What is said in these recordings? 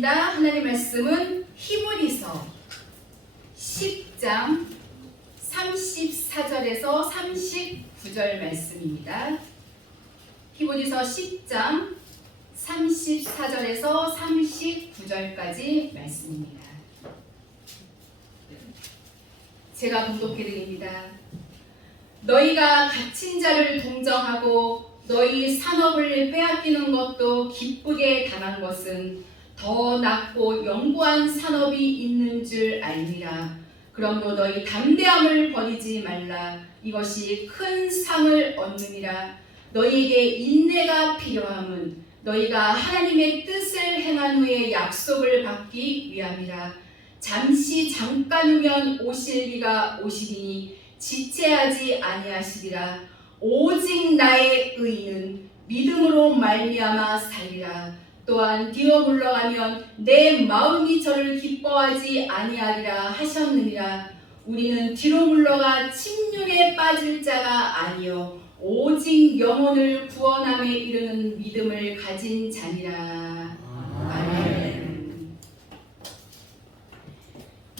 읽겠습니다. 하나님 말씀은 히브리서 10장 34절에서 39절 말씀입니다. 히브리서 10장 34절에서 39절까지 말씀입니다. 제가 봉독해드립니다. 너희가 갇힌 자를 동정하고 너희 산업을 빼앗기는 것도 기쁘게 당한 것은 더 낫고 영구한 산업이 있는 줄 알미라. 그러므로 너희 담대함을 버리지 말라. 이것이 큰 상을 얻느니라. 너희에게 인내가 필요함은 너희가 하나님의 뜻을 행한 후에 약속을 받기 위함이라. 잠깐 후면 오실 이가 오시리니 지체하지 아니하시리라. 오직 나의 의인은 믿음으로 말미암아 살리라. 또한 뒤로 물러가면 내 마음이 저를 기뻐하지 아니하리라 하셨느니라. 우리는 뒤로 물러가 침륜에 빠질 자가 아니요 오직 영혼을 구원함에 이르는 믿음을 가진 자니라. 아멘.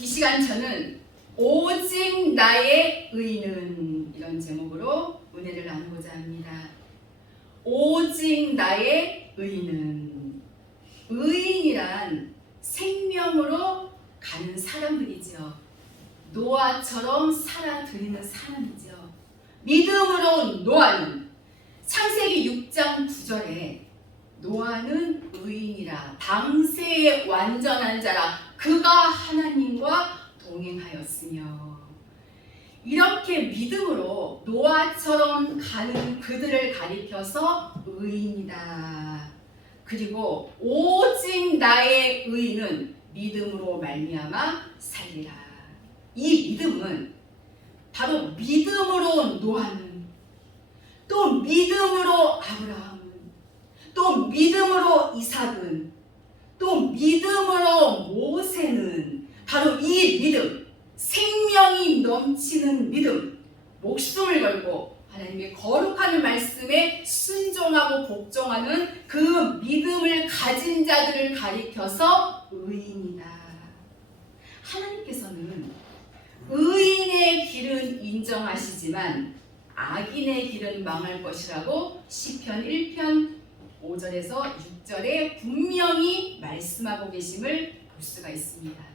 이 시간 저는 오직 나의 의인은 이런 제목으로 은혜를 나누고자 합니다. 오직 나의 의인은, 의인이란 생명으로 가는 사람들이죠. 노아처럼 살아드리는 사람이죠. 믿음으로 노아는 창세기 6장 9절에 노아는 의인이라 당세의 완전한 자라 그가 하나님과 동행하였으며, 이렇게 믿음으로 노아처럼 가는 그들을 가리켜서 의인이다. 그리고 오직 나의 의인은 믿음으로 말미암아 살리라. 이 믿음은 바로 믿음으로 노아는, 또 믿음으로 아브라함은, 또 믿음으로 이삭은, 또 믿음으로 모세는 바로 이 믿음, 생명이 넘치는 믿음, 목숨을 걸고 하나님의 거룩한 말씀에 순종하고 복종하는 그 믿음을 가진 자들을 가리켜서 의인이다. 하나님께서는 의인의 길은 인정하시지만 악인의 길은 망할 것이라고 시편 1편 5절에서 6절에 분명히 말씀하고 계심을 볼 수가 있습니다.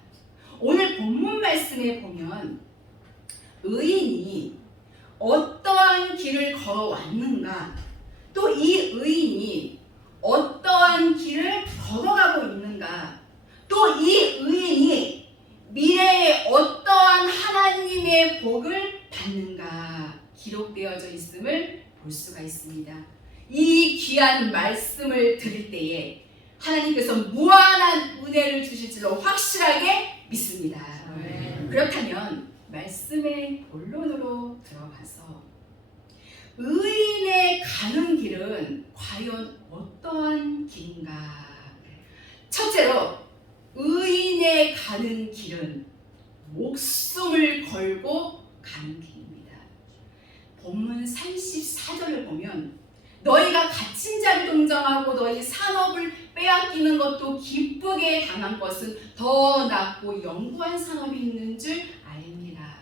오늘 본문 말씀에 보면 의인이 어떠한 길을 걸어왔는가, 또 이 의인이 어떠한 길을 걸어가고 있는가, 또 이 의인이 미래에 어떠한 하나님의 복을 받는가 기록되어져 있음을 볼 수가 있습니다. 이 귀한 말씀을 들을 때에 하나님께서 무한한 은혜를 주실 줄로 확실하게 믿습니다. 그렇다면 말씀의 본론으로 들어가서 의인의 가는 길은 과연 어떠한 길인가? 첫째로 의인의 가는 길은 목숨을 걸고 가는 길입니다. 본문 34절을 보면 너희가 갇힌 자를 동정하고 너희 산업을 빼앗기는 것도 기쁘게 당한 것은 더 낫고 영구한 산업이 있는 줄 알미라.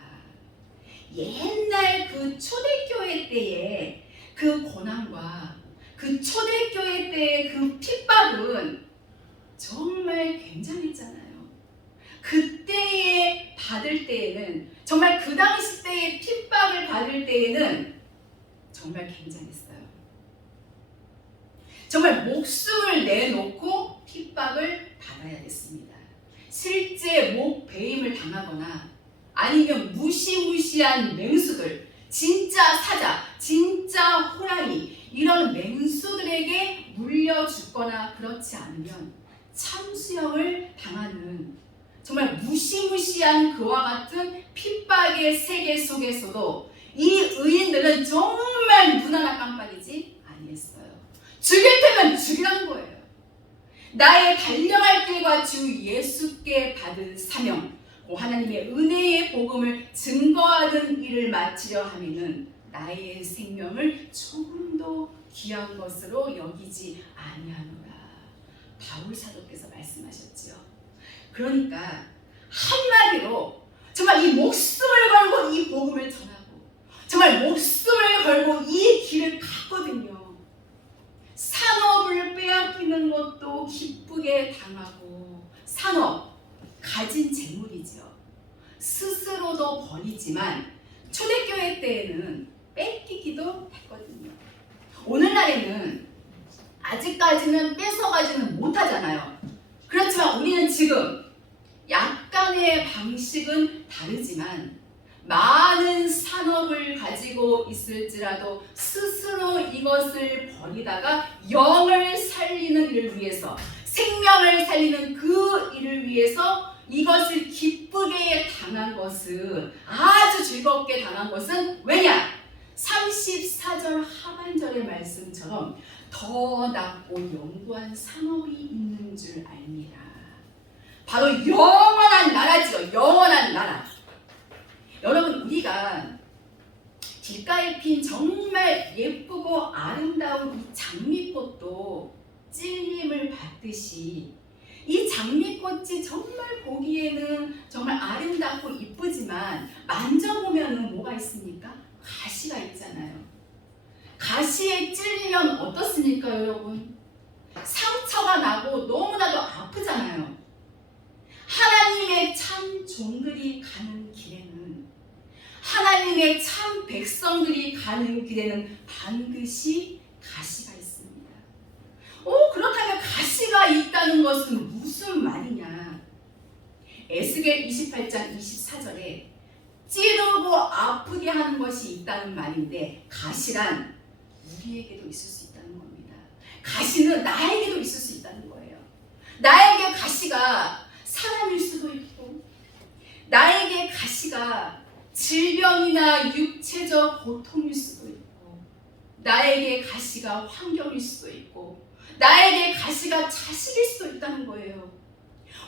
옛날 그 초대교회 때의 그 고난과 그 초대교회 때의 그 핍박은 정말 굉장했잖아요. 그때에 받을 때에는, 정말 그 당시 때의 핍박을 받을 때에는 정말 굉장했어요. 정말 목숨을 내놓고 핍박을 받아야 됐습니다. 실제 목 베임을 당하거나 아니면 무시무시한 맹수들, 진짜 사자, 진짜 호랑이, 이런 맹수들에게 물려 죽거나 그렇지 않으면 참수형을 당하는 정말 무시무시한 그와 같은 핍박의 세계 속에서도 이 의인들은 정말 눈 하나 깜빡이지 아니했어요. 죽일 테면 죽이라는 거예요. 나의 달려갈 길과 주 예수께 받은 사명, 하나님의 은혜의 복음을 증거하는 일을 마치려 하면은 나의 생명을 조금도 귀한 것으로 여기지 아니하노라. 바울 사도께서 말씀하셨지요. 그러니까 한마디로 정말 이 목숨을 걸고 이 복음을 전하고 정말 목숨을 걸고 이 길을 갔거든요. 산업을 빼앗기는 것도 기쁘게 당하고, 산업, 가진 재물이지요. 스스로도 버리지만 초대교회 때에는 뺏기기도 했거든요. 오늘날에는 아직까지는 뺏어가지는 못하잖아요. 그렇지만 우리는 지금 약간의 방식은 다르지만 많은 산업을 가지고 있을지라도 스스로 이것을 버리다가 영을 살리는 일을 위해서, 생명을 살리는 그 일을 위해서 이것을 기쁘게 당한 것은, 아주 즐겁게 당한 것은 왜냐? 34절 하반절의 말씀처럼 더 낮고 영구한 산업이 있는 줄 압니다. 바로 영원한 나라지요. 영원한 나라. 여러분, 우리가 길가에 핀 정말 예쁘고 아름다운 이 장미꽃도 찔림을 받듯이 이 장미꽃이 정말 보기에는 정말 아름답고 이쁘지만 만져보면 뭐가 있습니까? 가시가 있잖아요. 가시에 찔리면 어떻습니까, 여러분? 상처가 나고 너무나도 아프잖아요. 하나님의 참 종들이 가는 길에는, 하나님의 참 백성들이 가는 길에는 반드시 가시가 있습니다. 그렇다면 가시가 있다는 것은 무슨 말이냐? 에스겔 28장 24절에 찌르고 아프게 하는 것이 있다는 말인데, 가시란 우리에게도 있을 수 있다는 겁니다. 가시는 나에게도 있을 수 있다는 거예요. 나에게 가시가 사람일 수도 있고, 나에게 가시가 질병이나 육체적 고통일 수도 있고, 나에게 가시가 환경일 수도 있고, 나에게 가시가 자식일 수도 있다는 거예요.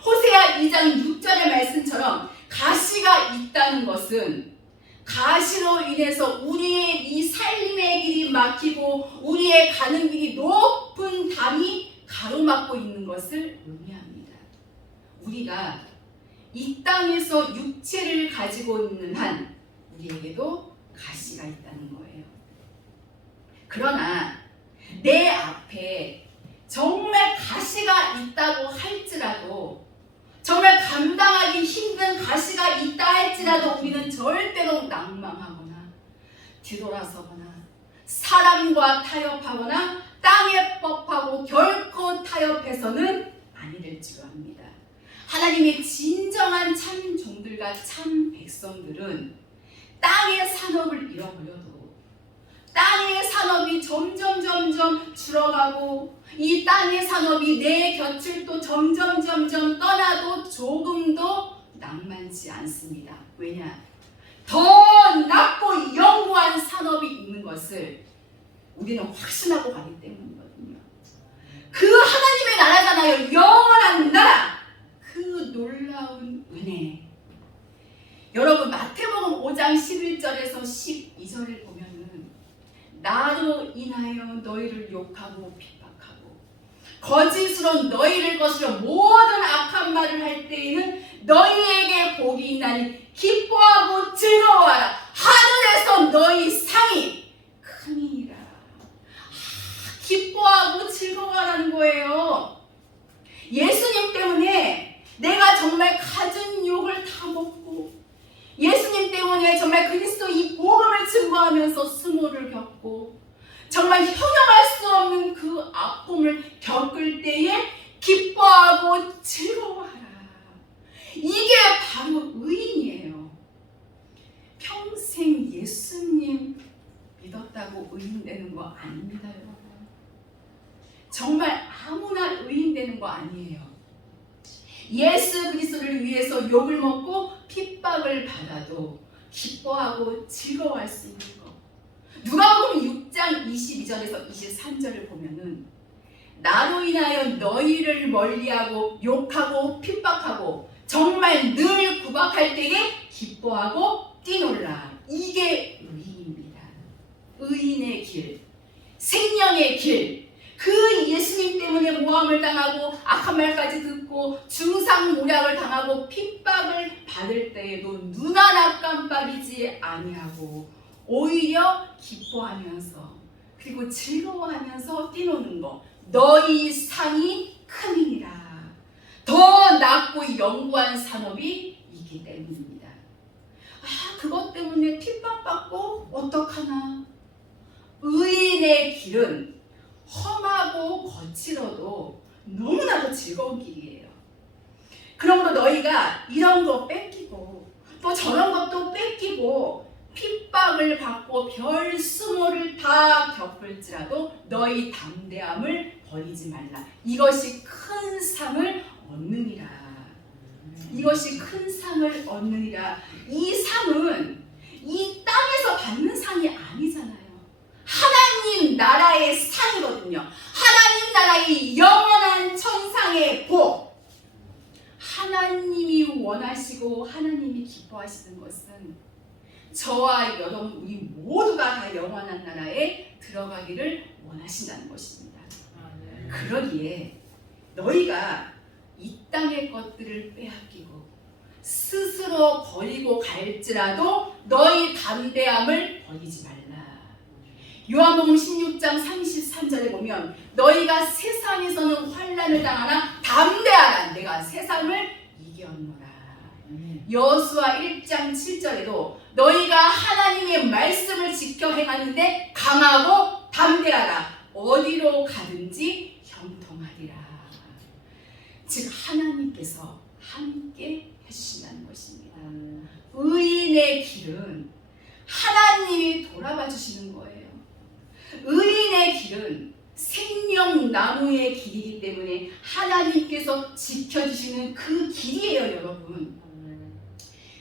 호세아 2장 6절의 말씀처럼 가시가 있다는 것은 가시로 인해서 우리의 이 삶의 길이 막히고 우리의 가는 길이 높은 담이 가로막고 있는 것을 의미합니다. 우리가 이 땅에서 육체를 가지고 있는 한 우리에게도 가시가 있다는 거예요. 그러나 내 앞에 정말 가시가 있다고 할지라도, 정말 감당하기 힘든 가시가 있다 할지라도 우리는 절대로 낭망하거나 뒤돌아서거나 사람과 타협하거나 땅에 법하고 결코 타협해서는 아니 될 줄 압니다. 하나님의 진정한 참 종들과 참 백성들은 땅의 산업을 잃어버려도, 땅의 산업이 점점 줄어가고 이 땅의 산업이 내 곁을 또 점점 떠나도 조금도 낭만치 않습니다. 왜냐? 더 낮고 영구한 산업이 있는 것을 우리는 확신하고 가기 때문이거든요. 그 하나님의 나라잖아요. 영원한 나라. 그 놀라운 은혜. 여러분, 마태복음 5장 11절에서 12절을 보면은 나로 인하여 너희를 욕하고 핍박하고 거짓으로 너희를 거스려 모든 악한 말을 할 때에는 너희에게 복이 있나니 기뻐하고 즐거워하라. 하늘에서 너희 상이 크니라. 기뻐하고 즐거워하라는 거예요. 예수님 때문에 내가 정말 가진 욕을 다 먹고, 예수님 때문에 정말 그리스도 이 복음을 증거하면서 수모를 겪고 정말 형용할 수 없는 그 아픔을 겪을 때에 기뻐하고 즐거워하라. 이게 바로 의인이에요. 평생 예수님 믿었다고 의인 되는 거 아닙니다, 여러분. 정말 아무나 의인 되는 거 아니에요. 예수 그리스도를 위해서 욕을 먹고 핍박을 받아도 기뻐하고 즐거워할 수 있는 것. 누가복음 6장 22절에서 23절을 보면은 나로 인하여 너희를 멀리하고 욕하고 핍박하고 정말 늘 구박할 때에 기뻐하고 뛰놀라. 이게 의인입니다. 의인의 길, 생명의 길, 그 예수님 때문에 모함을 당하고 악한 말까지 듣고 중상모략을 당하고 핍박을 받을 때에도 눈 하나 깜빡이지 아니하고 오히려 기뻐하면서 그리고 즐거워하면서 뛰노는 거 너희 상이 크니라. 더 낮고 영구한 산업이 있기 때문입니다. 그것 때문에 핍박받고 어떡하나. 의인의 길은 험하고 거칠어도 너무나도 즐거운 길이에요. 그러므로 너희가 이런 거 뺏기고 또 저런 것도 뺏기고 핍박을 받고 별 수모를 다 겪을지라도 너희 담대함을 버리지 말라. 이것이 큰 상을 얻느니라. 이것이 큰 상을 얻느니라. 이 상은 이 땅에서 받는 상이 아니잖아요. 하나님 나라의 상이거든요. 하나님 나라의 영원한 천상의 복. 하나님이 원하시고 하나님이 기뻐하시는 것은 저와 여러분 우리 모두가 다 영원한 나라에 들어가기를 원하신다는 것입니다. 그러기에 너희가 이 땅의 것들을 빼앗기고 스스로 버리고 갈지라도 너희 담대함을 버리지 말라. 요한복음 16장 33절에 보면 너희가 세상에서는 환난을 당하나 담대하라. 내가 세상을 이겼노라. 여호수아 1장 7절에도 너희가 하나님의 말씀을 지켜 행하는데 강하고 담대하라. 어디로 가든지 형통하리라. 즉 하나님께서 함께 해주신다는 것입니다. 의인의 길은 하나님이 돌아봐 주시는 거예요. 의인의 길은 생명나무의 길이기 때문에 하나님께서 지켜주시는 그 길이에요. 여러분,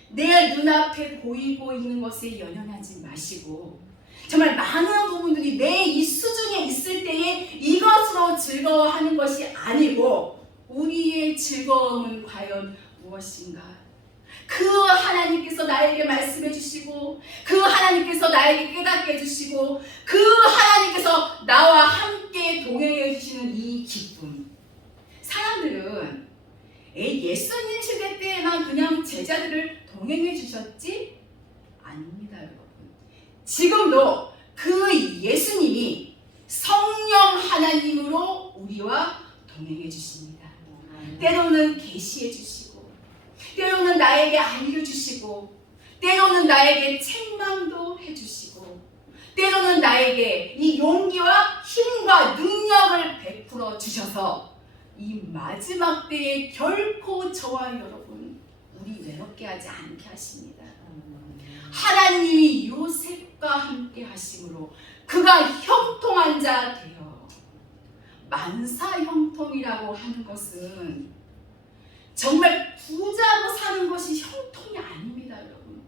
내 눈앞에 보이고 있는 것에 연연하지 마시고 정말 많은 부분들이 내 이 수중에 있을 때에 이것으로 즐거워하는 것이 아니고 우리의 즐거움은 과연 무엇인가? 그 하나님께서 나에게 말씀해 주시고 그 하나님께서 나에게 깨닫게 해주시고 그 하나님께서 나와 함께 동행해 주시는 이 기쁨. 사람들은 예수님 시대 때에만 그냥 제자들을 동행해 주셨지? 아닙니다, 여러분. 지금도 그 예수님이 성령 하나님으로 우리와 동행해 주십니다. 때로는 계시해 주시고 때로는 나에게 알려주시고 때로는 나에게 책망도 해주시고 때로는 나에게 이 용기와 힘과 능력을 베풀어 주셔서 이 마지막 때에 결코 저와 여러분 우리 외롭게 하지 않게 하십니다. 하나님이 요셉과 함께 하심으로 그가 형통한 자 되어 만사 형통이라고 하는 것은 정말 부자로 사는 것이 형통이 아닙니다, 여러분.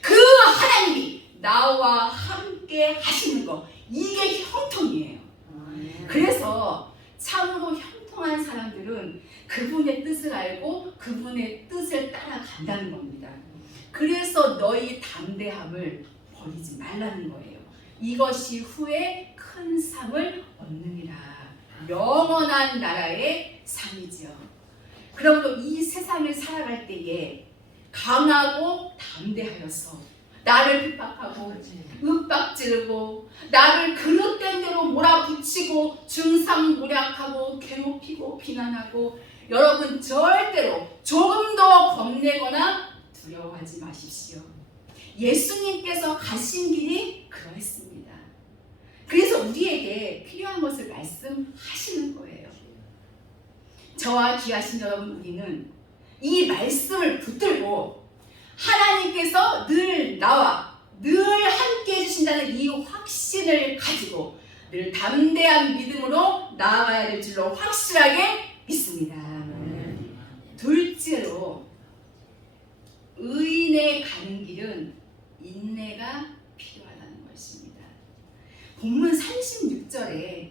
그 하나님이 나와 함께 하시는 것, 이게 형통이에요. 그래서 참으로 형통한 사람들은 그분의 뜻을 알고 그분의 뜻을 따라간다는 겁니다. 그래서 너희 담대함을 버리지 말라는 거예요. 이것이 후에 큰 상을 얻느니라. 영원한 나라의 상이지요. 그러므로 이 세상을 살아갈 때에 강하고 담대하여서 나를 핍박하고 윽박지르고 나를 그릇된 대로 몰아붙이고 중상모략하고 괴롭히고 비난하고 여러분 절대로 조금 더 겁내거나 두려워하지 마십시오. 예수님께서 가신 길이 그러했습니다. 그래서 우리에게 필요한 것을 말씀하시는 거예요. 저와 귀하신 여러분, 우리는 이 말씀을 붙들고 하나님께서 늘 나와 늘 함께 해주신다는 이 확신을 가지고 늘 담대한 믿음으로 나아가야 될 줄로 확실하게 믿습니다. 둘째로 의인의 가는 길은 인내가 필요하다는 것입니다. 본문 36절에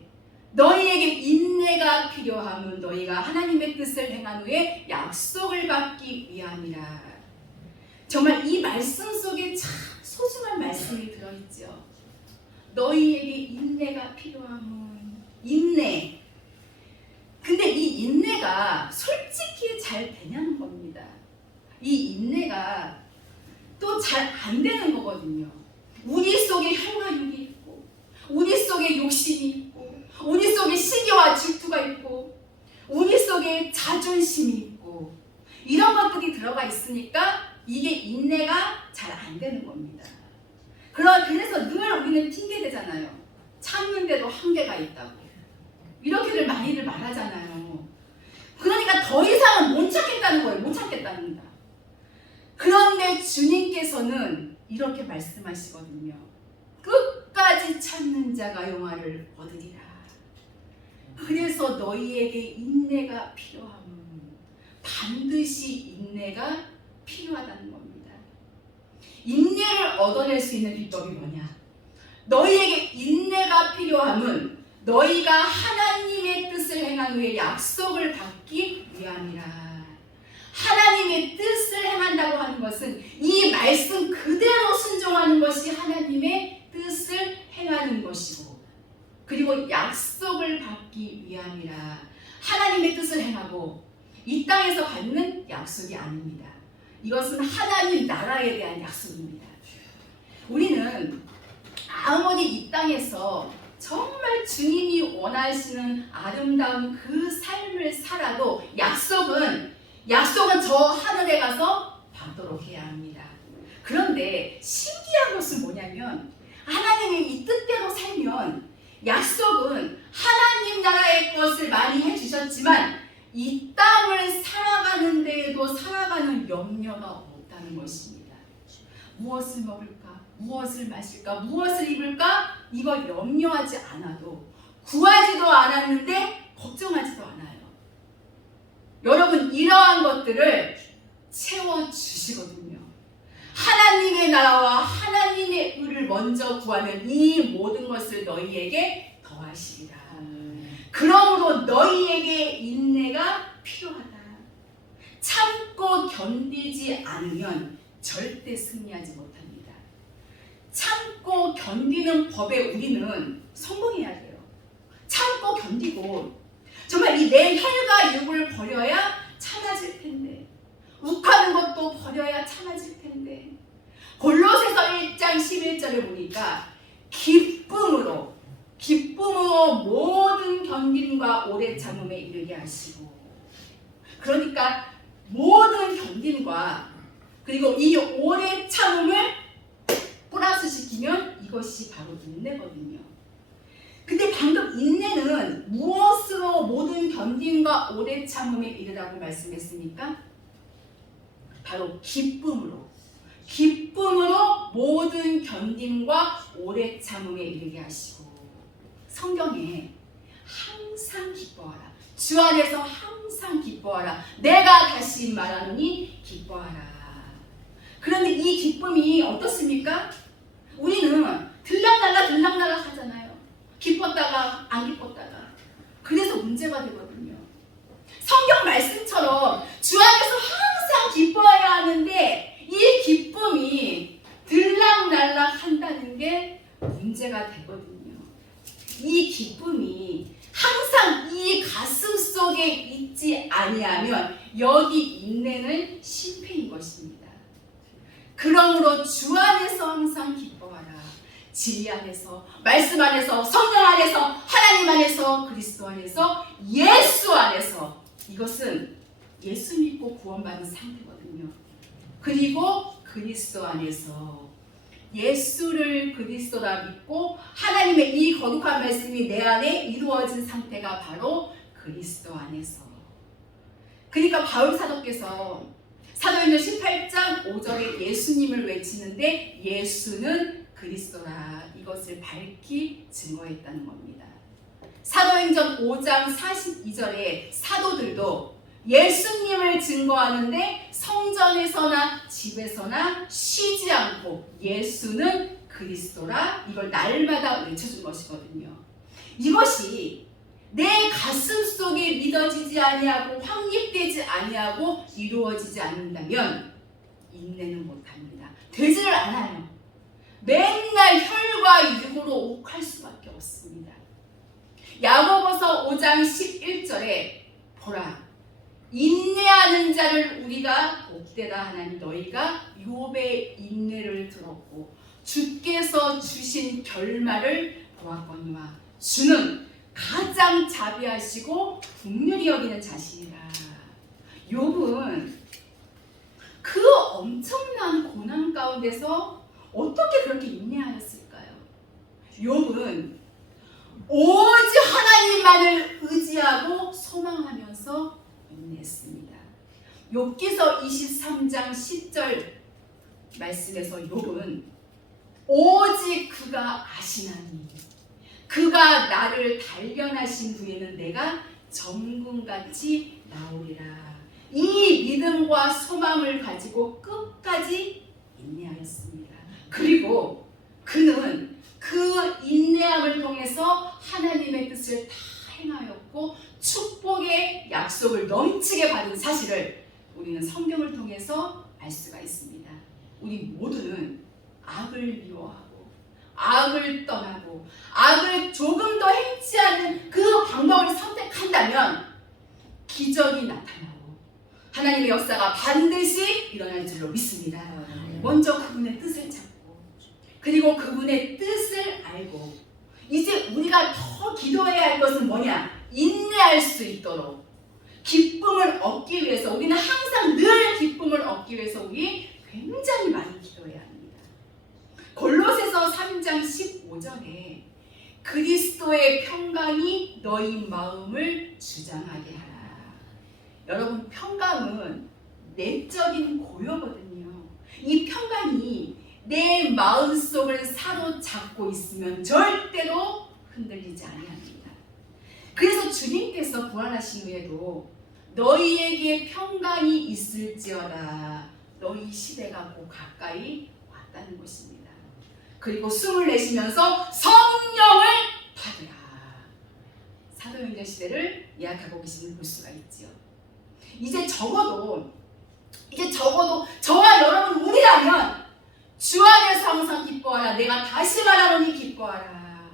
너희에게 인내가 필요함은 너희가 하나님의 뜻을 행한 후에 약속을 받기 위함이라. 정말 이 말씀 속에 참 소중한 말씀이 들어있죠. 너희에게 인내가 필요함은 인내. 근데 이 인내가 솔직히 잘 되냐는 겁니다. 이 인내가 또 잘 안 되는 거거든요. 우리 속에 혈과육이 있고, 우리 속에 욕심이 있고, 우리 속에 시기와 질투가 있고, 우리 속에 자존심이 있고, 이런 것들이 들어가 있으니까 이게 인내가 잘 안 되는 겁니다. 그래서 늘 우리는 핑계대잖아요. 참는데도 한계가 있다고. 이렇게들 많이들 말하잖아요. 그러니까 더 이상은 못 참겠다는 거예요. 못 참겠답니다. 그런데 주님께서는 이렇게 말씀하시거든요. 끝까지 참는 자가 영화를 얻으리라. 그래서 너희에게 인내가 필요함. 반드시 인내가 필요하다는 겁니다. 인내를 얻어낼 수 있는 비법이 뭐냐? 너희에게 인내가 필요함은 너희가 하나님의 뜻을 행한 후에 약속을 받기 위함이라. 하나님의 뜻을 행한다고 하는 것은 이 말씀 그대로 순종하는 것이 하나님의 뜻을 행하는 것이고, 그리고 약속을 받기 위함이라. 하나님의 뜻을 행하고 이 땅에서 받는 약속이 아닙니다. 이것은 하나님 나라에 대한 약속입니다. 우리는 아무리 이 땅에서 정말 주님이 원하시는 아름다운 그 삶을 살아도 약속은 저 하늘에 가서 받도록 해야 합니다. 그런데 신기한 것은 뭐냐면 하나님의 이 뜻대로 살면 약속은 하나님 나라의 것을 많이 해주셨지만 이 땅을 살아가는 데에도 살아가는 염려가 없다는 것입니다. 무엇을 먹을까? 무엇을 마실까? 무엇을 입을까? 이걸 염려하지 않아도, 구하지도 않았는데 걱정하지도 않아요. 여러분, 이러한 것들을 채워주시거든요. 하나님의 나라와 하나님의 의를 먼저 구하면 이 모든 것을 너희에게 더하시리라. 그러므로 너희에게 인내가 필요하다. 참고 견디지 않으면 절대 승리하지 못합니다. 참고 견디는 법에 우리는 성공해야 돼요. 참고 견디고 정말 이 내 혈과 육을 버려야 참아질 텐데, 욱하는 것도 버려야 참아질 텐데, 골로새서 1장 11절에 보니까 기쁨으로 모든 견딤과 오래 참음에 이르게 하시고, 그러니까 모든 견딤과 그리고 이 오래 참음을 플러스 시키면 이것이 바로 인내거든요. 근데 방금 인내는 무엇으로 모든 견딤과 오래 참음에 이르라고 말씀했습니까? 바로 기쁨으로 모든 견딤과 오래 참음에 이르게 하시고, 성경에 항상 기뻐하라, 주 안에서 항상 기뻐하라, 내가 다시 말하노니 기뻐하라. 그런데 이 기쁨이 어떻습니까? 우리는 들락날락 하잖아요. 기뻤다가 안 기뻤다가. 그래서 문제가 되거든요. 성경 말씀처럼 주 안에서 항상 기뻐해야 하는데 이 기쁨이 들락날락 한다는 게 문제가 되거든요. 이 기쁨이 항상 이 가슴 속에 있지 아니하면 여기 인내는 실패인 것입니다. 그러므로 주 안에서 항상 기뻐하라. 진리 안에서, 말씀 안에서, 성령 안에서, 하나님 안에서, 그리스도 안에서, 예수 안에서. 이것은 예수 믿고 구원받은 상태거든요. 그리고 그리스도 안에서, 예수를 그리스도라 믿고 하나님의 이 거룩한 말씀이 내 안에 이루어진 상태가 바로 그리스도 안에서. 그러니까 바울 사도께서 사도행전 18장 5절에 예수님을 외치는데 예수는 그리스도라, 이것을 밝히 증거했다는 겁니다. 사도행전 5장 42절에 사도들도 예수님을 증거하는데 성전에서나 집에서나 쉬지 않고 예수는 그리스도라, 이걸 날마다 외쳐준 것이거든요. 이것이 내 가슴 속에 믿어지지 아니하고 확립되지 아니하고 이루어지지 않는다면 인내는 못합니다. 되지를 않아요. 맨날 혈과 육으로 욱할 수밖에 없습니다. 야고보서 5장 11절에 보라 인내하는 자를 우리가 복되다 하나니 너희가 욥의 인내를 들었고 주께서 주신 결말을 보았거니와 주는 가장 자비하시고 긍휼히 여기는 자신이라. 욥은 그 엄청난 고난 가운데서 어떻게 그렇게 인내하였을까요? 욥은 오직 하나님만을 의지하고 소망하면서 인내했습니다. 욥기서 23장 10절 말씀에서 욥은 오직 그가 아시나니 그가 나를 단련하신 후에는 내가 정금같이 나오리라. 이 믿음과 소망을 가지고 끝까지 인내하였습니다. 그리고 그는 그 인내함을 통해서 하나님의 뜻을 다 행하였고 축복의 약속을 넘치게 받은 사실을 우리는 성경을 통해서 알 수가 있습니다. 우리 모두는 악을 미워하고 악을 떠나고 악을 조금 더 행치 않은 그 방법을 선택한다면 기적이 나타나고 하나님의 역사가 반드시 일어날 줄로 믿습니다. 먼저 그분의 뜻을 찾고 그리고 그분의 뜻을 알고 이제 우리가 더 기도해야 할 것은 뭐냐? 인내할 수 있도록 기쁨을 얻기 위해서 우리는 항상 늘 기쁨을 얻기 위해서 우리 굉장히 많이 기도해야 합니다. 골로새서 3장 15절에 그리스도의 평강이 너희 마음을 주장하게 하라. 여러분 평강은 내적인 고요거든요. 이 평강이 내 마음속을 사로잡고 있으면 절대로 흔들리지 아니합니다. 그래서 주님께서 부활하신 후에도 너희에게 평강이 있을지어다 너희 시대가 곧 가까이 왔다는 것입니다. 그리고 숨을 내쉬면서 성령을 받으라. 사도행전 시대를 예약하고 계시는 볼 수가 있지요. 이제 적어도 저와 여러분 우리라면 주 안에서 항상 기뻐하라. 내가 다시 말하노니 기뻐하라.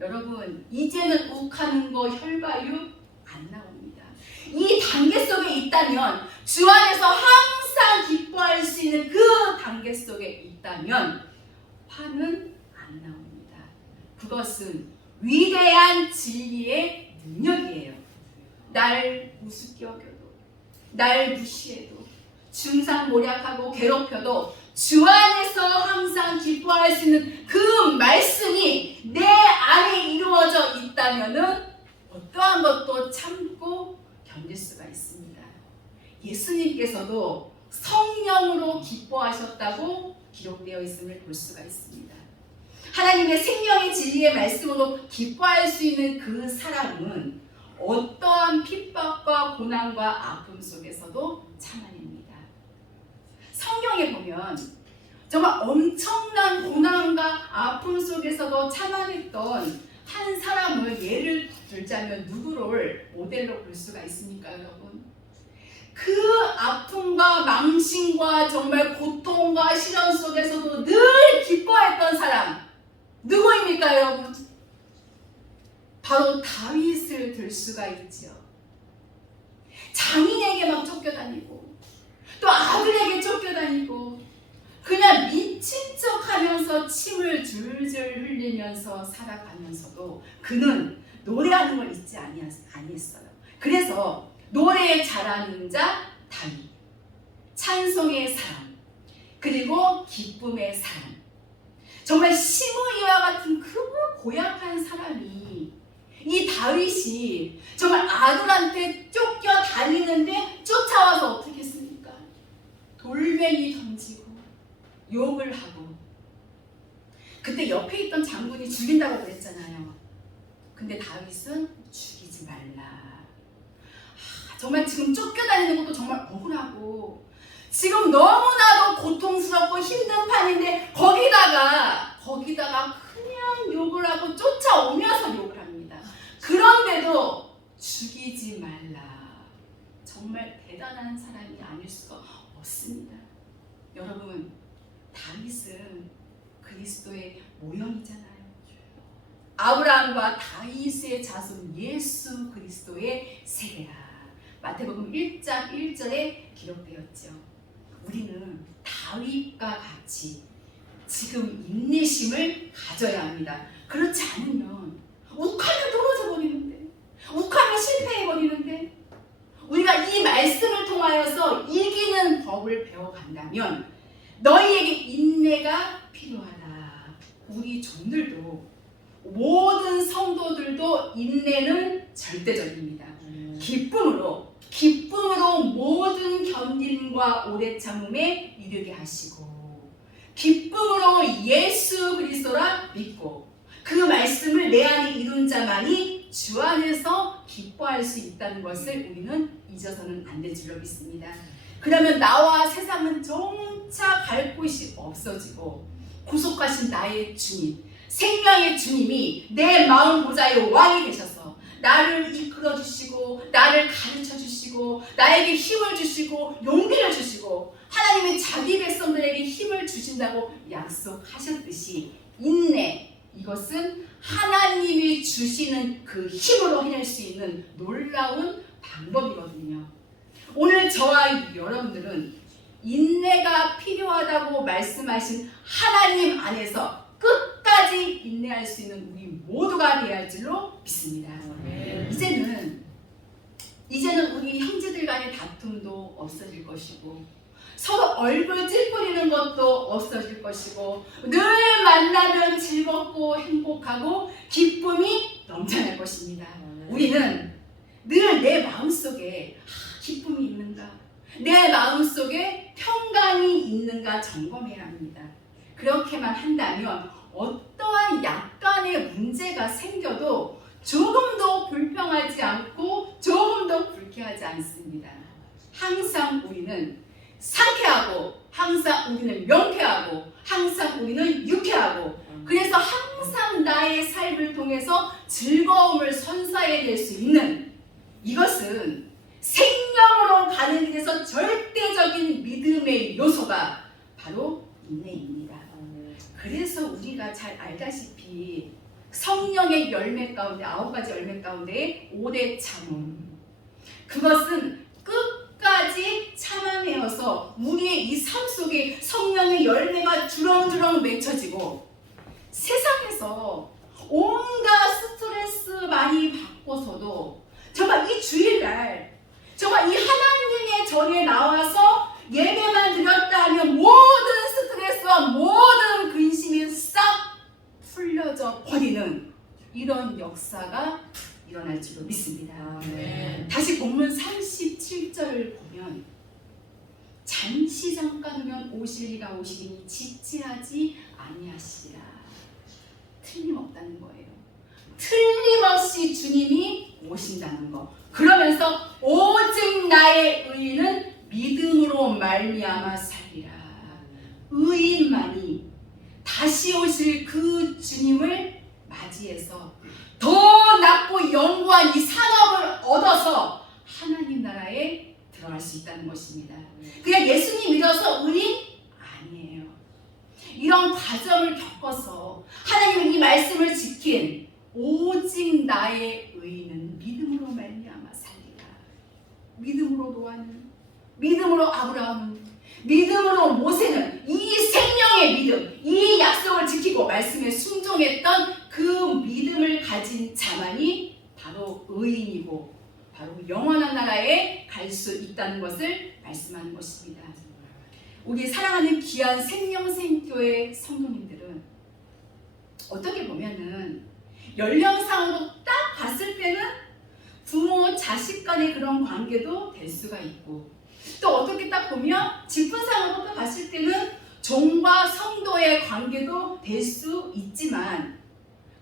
여러분 이제는 욱하는 거 혈과육 안 나옵니다. 이 단계 속에 있다면 주 안에서 항상 기뻐할 수 있는 그 단계 속에 있다면 화는 안 나옵니다. 그것은 위대한 진리의 능력이에요. 날 우습게 여겨도 날 무시해도 중상모략하고 괴롭혀도 주 안에서 항상 기뻐할 수 있는 그 말씀이 내 안에 이루어져 있다면은 어떠한 것도 참고 견딜 수가 있습니다. 예수님께서도 성령으로 기뻐하셨다고 기록되어 있음을 볼 수가 있습니다. 하나님의 생명의 진리의 말씀으로 기뻐할 수 있는 그 사람은 어떠한 핍박과 고난과 아픔 속에서도 참아냅니다. 성경에 보면 정말 엄청난 고난과 아픔 속에서도 참아냈던 한 사람을 예를 들자면 누구를 모델로 볼 수가 있습니까, 여러분? 그 아픔과 망신과 정말 고통과 시련 속에서도 늘 기뻐했던 사람 누구입니까, 여러분? 바로 다윗을 들 수가 있지요. 장인에게 막 쫓겨다니고 또 아들에게 쫓겨다니고 그냥 미친 척하면서 침을 줄줄 흘리면서 살아가면서도 그는 노래하는 걸 잊지 아니했어요. 그래서 노래에 잘하는 자 다윗, 찬송의 사람, 그리고 기쁨의 사람, 정말 시므이와 같은 그 고약한 사람이 이 다윗이 정말 아들한테 쫓겨다니는데 쫓아와서 어떻게 했습니까? 돌멩이 던지고 욕을 하고 그때 옆에 있던 장군이 죽인다고 그랬잖아요. 근데 다윗은 죽이지 말라. 정말 지금 쫓겨다니는 것도 정말 억울하고 지금 너무나도 고통스럽고 힘든 판인데 거기다가 그냥 욕을 하고 쫓아오면서 욕을 합니다. 그런데도 죽이지 말라. 정말 대단한 사람이 아닐 수가 없습니다. 여러분, 다윗은 그리스도의 모형이잖아요. 아브라함과 다윗의 자손 예수 그리스도의 세대라. 마태복음 1장 1절에 기록되었죠. 우리는 다윗과 같이 지금 인내심을 가져야 합니다. 그렇지 않으면 욱하면 떨어져 버리는데, 욱하면 실패해 버리는데, 우리가 이 말씀을 통하여서 이기는 법을 배워간다면 너희에게 인내가 필요하다. 우리 종들도, 모든 성도들도 인내는 절대적입니다. 기쁨으로 모든 견딤과 오래 참음에 이르게 하시고, 기쁨으로 예수 그리스도라 믿고 그 말씀을 내 안에 이룬 자만이 주 안에서 기뻐할 수 있다는 것을 우리는 잊어서는 안 될 줄로 믿습니다. 그러면 나와 세상은 점차 갈 곳이 없어지고 구속하신 나의 주님, 생명의 주님이 내 마음 보좌의 왕이 되셔서 나를 이끌어 주시고, 나를 가르쳐 주시고, 나에게 힘을 주시고, 용기를 주시고, 하나님이 자기 백성들에게 힘을 주신다고 약속하셨듯이 인내, 이것은 하나님이 주시는 그 힘으로 해낼 수 있는 놀라운 방법이거든요. 오늘 저와 여러분들은 인내가 필요하다고 말씀하신 하나님 안에서 끝까지 인내할 수 있는 우리 모두가 되어야 할 줄로 믿습니다. 이제는 우리 형제들 간의 다툼도 없어질 것이고, 서로 얼굴 찔뿌리는 것도 없어질 것이고, 늘 만나면 즐겁고 행복하고 기쁨이 넘쳐날 것입니다. 우리는 늘 내 마음속에 기쁨이 있는가, 내 마음속에 평강이 있는가 점검해야 합니다. 그렇게만 한다면 어떠한 약간의 문제가 생겨도 조금도 불평하지 않고 조금도 불쾌하지 않습니다. 항상 우리는 상쾌하고, 항상 우리는 명쾌하고, 항상 우리는 유쾌하고, 그래서 항상 나의 삶을 통해서 즐거움을 선사해낼 수 있는, 이것은 생명으로 가는 길에서 절대적인 믿음의 요소가 바로 인내입니다. 그래서 우리가 잘 알다시피 성령의 열매 가운데, 9가지 열매 가운데 오래 참음, 그것은 끝까지 참아내어서 우리의 이 삶 속에 성령의 열매가 주렁주렁 맺혀지고, 세상에서 온갖 스트레스 많이 받고서도 정말 이 주일날 정말 이 하나님의 전에 나와서 예배만 드렸다 하면 모든 스트레스와 모든 근심이 싹 풀려져 버리는 이런 역사가 일어날 줄로 믿습니다. 다시 본문 37절을 보면, 잠시 잠깐 후면 오시리라 오시리니 지체하지 아니하시리라. 틀림없다는 거예요. 틀림없이 주님이 오신다는 거. 그러면서 오직 나의 의인은 믿음으로 말미암아 살리라. 의인만이 다시 오실 그 주님을 맞이해서 더 낮고 영구한 이 산업을 얻어서 하나님 나라에 들어갈 수 있다는 것입니다. 그냥 예수님 믿어서 의인? 아니에요. 이런 과정을 겪어서 하나님은 이 말씀을 지킨 오직 나의 의인은 믿음으로 말미암아 살리라. 믿음으로 노아는, 믿음으로 아브라함은, 믿음으로 모세는 이 생명의 믿음, 이 약속을 지키고 말씀에 순종했던 그 믿음을 가진 자만이 바로 의인이고 바로 영원한 나라에 갈 수 있다는 것을 말씀하는 것입니다. 우리 사랑하는 귀한 생명생교회 성도님들은 어떻게 보면은 연령상으로 딱 봤을 때는 부모 자식 간의 그런 관계도 될 수가 있고, 또 어떻게 딱 보면 직분상으로 또 봤을 때는 종과 성도의 관계도 될 수 있지만,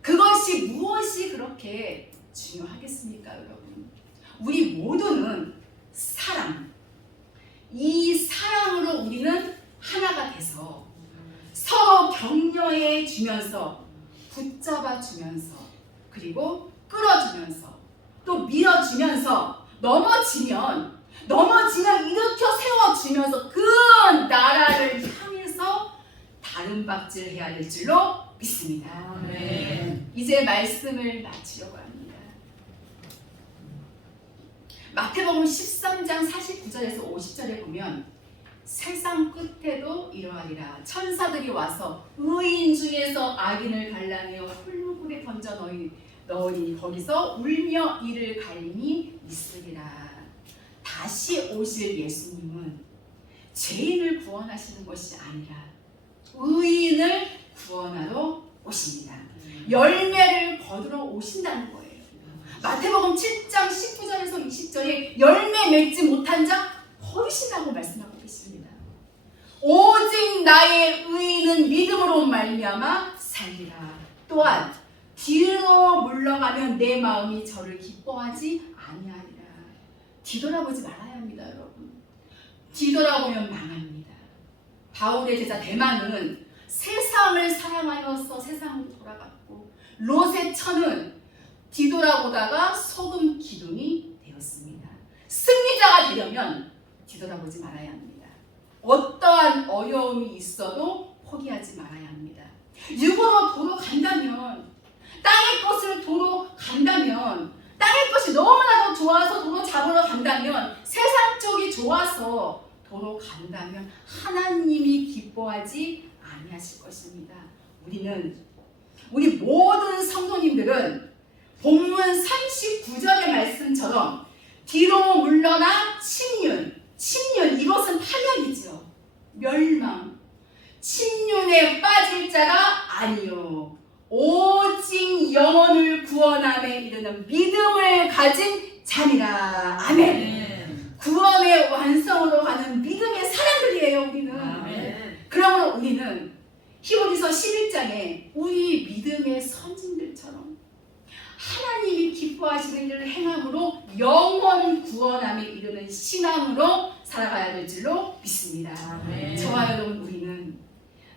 그것이 무엇이 그렇게 중요하겠습니까, 여러분? 우리 모두는 사랑, 이 사랑으로 우리는 하나가 돼서 서로 격려해 주면서, 붙잡아 주면서, 그리고 끌어주면서, 또 밀어주면서, 넘어지면 일으켜 세워주면서 그 나라를 향해서 다른 박질을 해야 될 줄로 믿습니다. 아멘. 이제 말씀을 마치려고 합니다. 마태복음 13장 49절에서 50절에 보면 세상 끝에도 이러하리라. 천사들이 와서 의인 중에서 악인을 갈라내어 훌무불에 던져 넣으니 거기서 울며 이를 갈림이 있으리라. 다시 오실 예수님은 죄인을 구원하시는 것이 아니라 의인을 구원하러 오십니다. 열매를 거두러 오신다는 거예요. 마태복음 7장 19절에서 20절에 열매 맺지 못한 자 버리신다고 말씀하고 계십니다. 오직 나의 의인은 믿음으로 말미암아 살리라. 또한 뒤로 물러가면 내 마음이 저를 기뻐하지 아니하리라. 뒤돌아보지 말아야 합니다, 여러분. 뒤돌아보면 망합니다. 바울의 제자 데마는 세상을 사랑하여서 세상으로 돌아갔고, 롯의 처는 뒤돌아보다가 소금 기둥이 되었습니다. 승리자가 되려면 뒤돌아보지 말아야 합니다. 어떠한 어려움이 있어도 포기하지 말아야 합니다. 육으로 도로 간다면, 땅의 것을 도로 간다면, 땅의 것이 너무나도 좋아서 도로 잡으러 간다면, 세상 쪽이 좋아서 도로 간다면 하나님이 기뻐하지 아니하실 것입니다. 우리 모든 성도님들은 본문 39절의 말씀처럼 뒤로 물러나 침륜 이것은 파멸이죠. 멸망. 침륜에 빠질 자가 아니요 오직 영혼을 구원함에 이르는 믿음을 가진 자니라. 아멘. 구원의 완성으로 가는 믿음의 사람들이에요, 우리는. 아멘. 그러므로 우리는 히브리서 11장에 우리 믿음의 선진들처럼 하나님이 기뻐하시는 일을 행함으로 영혼 구원함에 이르는 신앙으로 살아가야 될 줄로 믿습니다. 아멘. 저와 여러분, 우리는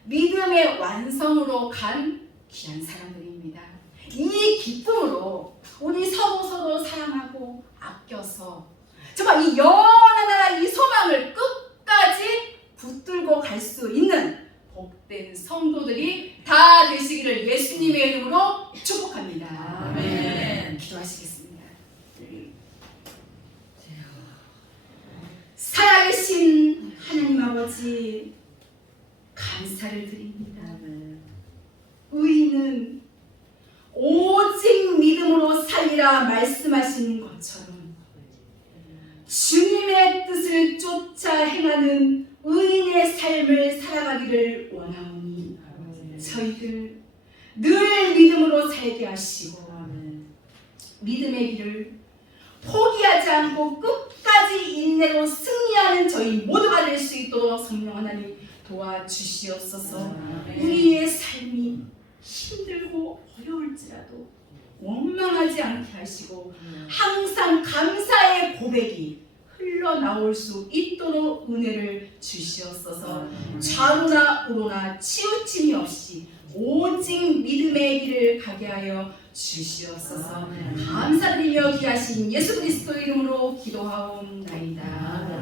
믿음의 완성으로 간 귀한 사람들입니다. 이 기쁨으로 우리 서로 사랑하고 아껴서 정말 이 영원한 나라 이 소망을 끝까지 붙들고 갈 수 있는 복된 성도들이 다 되시기를 예수님의 이름으로 축복합니다. 아멘. 기도하시겠습니다. 살아계신 하나님 아버지, 감사를 드립니다. 의인은 오직 믿음으로 살리라 말씀하신 것처럼 주님의 뜻을 쫓아 행하는 의인의 삶을 살아가기를 원하오니 저희들 늘 믿음으로 살게 하시고 믿음의 길을 포기하지 않고 끝까지 인내로 승리하는 저희 모두가 될 수 있도록 성령 하나님 도와주시옵소서. 우리의 삶이 힘들고 어려울지라도 원망하지 않게 하시고 항상 감사의 고백이 흘러나올 수 있도록 은혜를 주시옵소서. 좌로나 우로나 치우침이 없이 오직 믿음의 길을 가게 하여 주시옵소서. 감사드리며 귀하신 예수 그리스도 이름으로 기도하옵나이다.